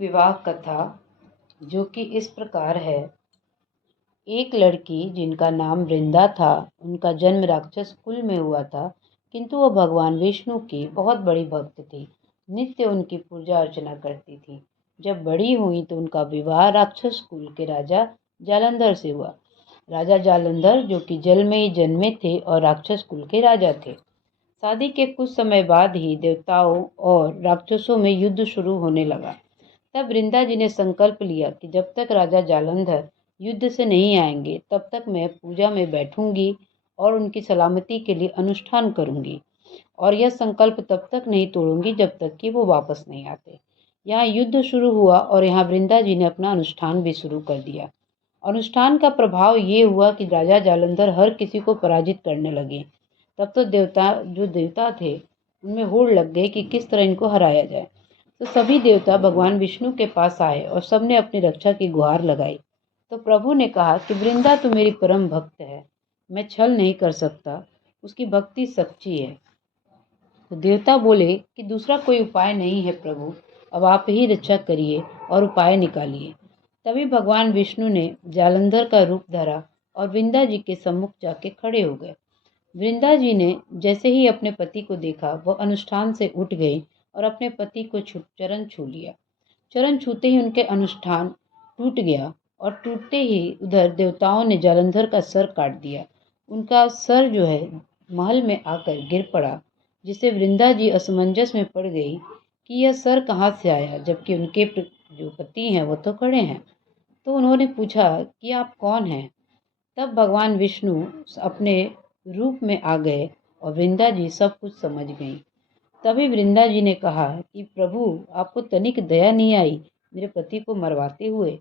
विवाह कथा जो कि इस प्रकार है। एक लड़की जिनका नाम वृंदा था, उनका जन्म राक्षस कुल में हुआ था, किंतु वह भगवान विष्णु की बहुत बड़ी भक्त थी। नित्य उनकी पूजा अर्चना करती थी। जब बड़ी हुई तो उनका विवाह राक्षस कुल के राजा जालंधर से हुआ। राजा जालंधर जो कि जल में ही जन्मे थे और राक्षस कुल के राजा थे। शादी के कुछ समय बाद ही देवताओं और राक्षसों में युद्ध शुरू होने लगा। तब वृंदा जी ने संकल्प लिया कि जब तक राजा जालंधर युद्ध से नहीं आएंगे तब तक मैं पूजा में बैठूंगी और उनकी सलामती के लिए अनुष्ठान करूंगी, और यह संकल्प तब तक नहीं तोड़ूंगी जब तक कि वो वापस नहीं आते। यहाँ युद्ध शुरू हुआ और यहाँ वृंदा जी ने अपना अनुष्ठान भी शुरू कर दिया। अनुष्ठान का प्रभाव ये हुआ कि राजा जालंधर हर किसी को पराजित करने लगे। तब तो देवता थे उनमें होड़ लग गई कि किस तरह इनको हराया जाए। तो सभी देवता भगवान विष्णु के पास आए और सबने अपनी रक्षा की गुहार लगाई। तो प्रभु ने कहा कि वृंदा तो मेरी परम भक्त है, मैं छल नहीं कर सकता, उसकी भक्ति सच्ची है। तो देवता बोले कि दूसरा कोई उपाय नहीं है प्रभु, अब आप ही रक्षा करिए और उपाय निकालिए। तभी भगवान विष्णु ने जालंधर का रूप धरा और वृंदा जी के सम्मुख जाके खड़े हो गए। वृंदा जी ने जैसे ही अपने पति को देखा, वह अनुष्ठान से उठ गई और अपने पति को चरण छू लिया। चरण छूते ही उनके अनुष्ठान टूट गया और टूटते ही उधर देवताओं ने जालंधर का सर काट दिया। उनका सर जो है महल में आकर गिर पड़ा, जिससे वृंदा जी असमंजस में पड़ गई कि यह सर कहाँ से आया, जबकि उनके जो पति हैं वो तो खड़े हैं। तो उन्होंने पूछा कि आप कौन हैं। तब भगवान विष्णु अपने रूप में आ गए और वृंदा जी सब कुछ समझ गईं। तभी वृंदा जी ने कहा कि प्रभु, आपको तनिक दया नहीं आई मेरे पति को मरवाते हुए।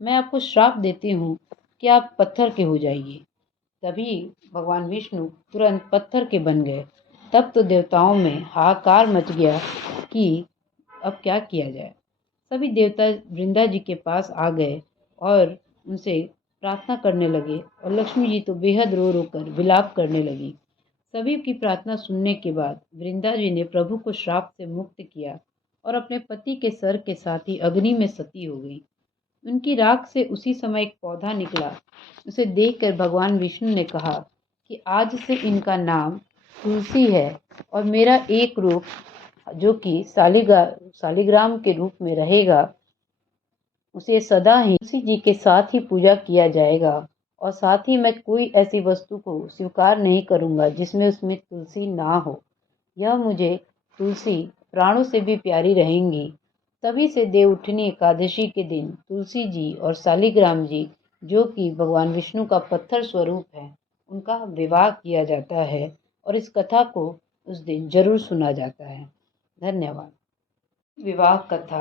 मैं आपको श्राप देती हूँ कि आप पत्थर के हो जाइए। तभी भगवान विष्णु तुरंत पत्थर के बन गए। तब तो देवताओं में हाहाकार मच गया कि अब क्या किया जाए। सभी देवता वृंदा जी के पास आ गए और उनसे प्रार्थना करने लगे, और लक्ष्मी जी तो बेहद रो रो कर विलाप करने लगी। सभी की प्रार्थना सुनने के बाद वृंदा जी ने प्रभु को श्राप से मुक्त किया और अपने पति के सर के साथ ही अग्नि में सती हो गई। उनकी राख से उसी समय एक पौधा निकला। उसे देखकर भगवान विष्णु ने कहा कि आज से इनका नाम तुलसी है, और मेरा एक रूप जो कि शालिग्राम के रूप में रहेगा, उसे सदा ही तुलसी जी के साथ ही पूजा किया जाएगा। और साथ ही मैं कोई ऐसी वस्तु को स्वीकार नहीं करूंगा जिसमें उसमें तुलसी ना हो। यह मुझे तुलसी प्राणों से भी प्यारी रहेंगी। तभी से देवउठनी एकादशी के दिन तुलसी जी और शालिग्राम जी, जो कि भगवान विष्णु का पत्थर स्वरूप है, उनका विवाह किया जाता है और इस कथा को उस दिन जरूर सुना जाता है। धन्यवाद। विवाह कथा।